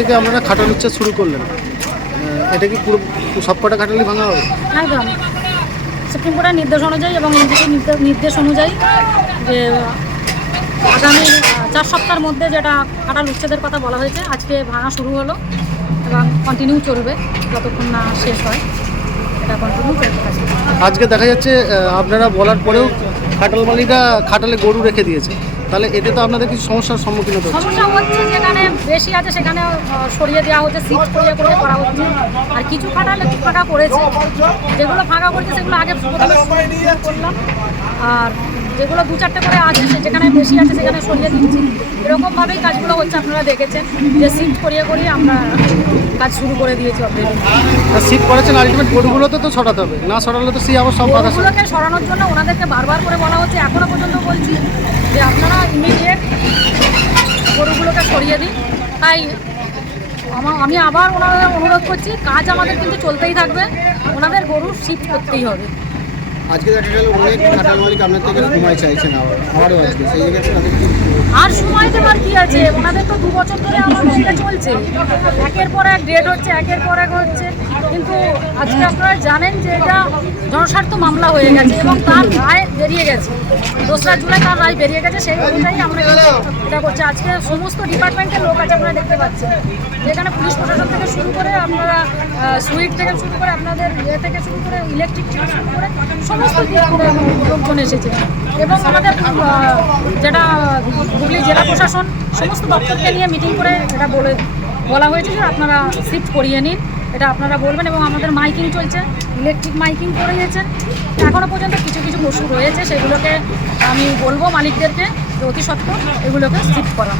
থেকে আপনারা খাটাল উচ্ছেদ শুরু করলেন। এটা কি পুরো সব কটা খাটালি ভাঙা হবে? একদম। সুপ্রিম কোর্টের নির্দেশ অনুযায়ী এবং এনজিটির নির্দে- নির্দেশ অনুযায়ী যে আগামী চার সপ্তাহের মধ্যে যেটা কাটাল উচ্ছেদের কথা বলা হয়েছে আজকে ভাঙা শুরু হলো এবং কন্টিনিউ চলবে যতক্ষণ না শেষ হয়। এটা কন্টিনিউ চলতে থাকবে। আজকে দেখা যাচ্ছে আপনারা বলার পরেও খাটাল মালিকরা খাটালে গরু রেখে দিয়েছে। তাহলে এতে তো আপনাদের কিছু সমস্যার সম্মুখীন হতে হচ্ছে। সমস্যা হচ্ছে যেখানে বেশি আছে সেখানে সরিয়ে দেওয়া হচ্ছে সিট করিয়ে করে করা হচ্ছে। আর কিছু ফাটালে একটু ফাঁকা করেছে। যেগুলো ফাঁকা করেছে সেগুলো আগে প্রথমে করলাম। আর যেগুলো দু চারটে করে আছে যেখানে বেশি আছে সেখানে সরিয়ে দিচ্ছি। এরকমভাবেই কাজগুলো হচ্ছে আপনারা দেখেছেন। যে সিট করিয়ে করিয়ে আমরা কাজ শুরু করে দিয়েছি অলরেডি সিট করেছেন আলটিমেট গরুগুলোতে তো ছড়াতে হবে। না ছড়ালে তো সে আবার সব গরুগুলোকে সরানোর জন্য ওনাদেরকে বারবার করে বলা হচ্ছে এখনও পর্যন্ত বলছি যে ইমিডিয়েট গরুগুলোকে সরিয়ে দিন তাই আমা- আমি আবার ওনাদের অনুরোধ করছি কাজ আমাদের কিন্তু চলতেই থাকবে। ওনাদের গরু শিফট করতেই হবে। আজকে দেখা গেল অনেক খাটাল মালিক আপনার থেকে সময় চাইছেন আবার আবারও আজকে সেই জায়গায় আর সময় দেওয়ার কি আছে? ওনাদের তো দু বছর ধরে আমার চলছে। একের পর এক ডেট হচ্ছে একের পর এক হচ্ছে। আজকে আপনারা জানেন যে এটা জনস্বার্থ মামলা হয়ে গেছে এবং তার রায় বেরিয়ে গেছে। দোসরা জুলাই তার রায় বেরিয়ে গেছে, সেই অনুযায়ী আমরা এটা করছি। আজকে সমস্ত ডিপার্টমেন্টের লোক আছে আপনারা দেখতে পাচ্ছেন। যেখানে পুলিশ প্রশাসন থেকে শুরু করে আপনারা সুইট থেকে শুরু করে আপনাদের ইয়ে থেকে শুরু করে ইলেকট্রিক থেকে শুরু করে সমস্ত লোকজন এসেছে। এবং আমাদের যেটা হুগলি জেলা প্রশাসন, সমস্ত দপ্তরকে নিয়ে মিটিং করে এটা বলে, বলা হয়েছে যে আপনারা শিফট করিয়ে নিন। এটা আপনারা বলবেন এবং আমাদের মাইকিং চলছে, ইলেকট্রিক মাইকিং করে গেছেন এখনও পর্যন্ত কিছু কিছু পশু রয়েছে, সেগুলোকে আমি বলব মালিকদেরকে অতি সত্ত্বেও এগুলোকে শিফট করা।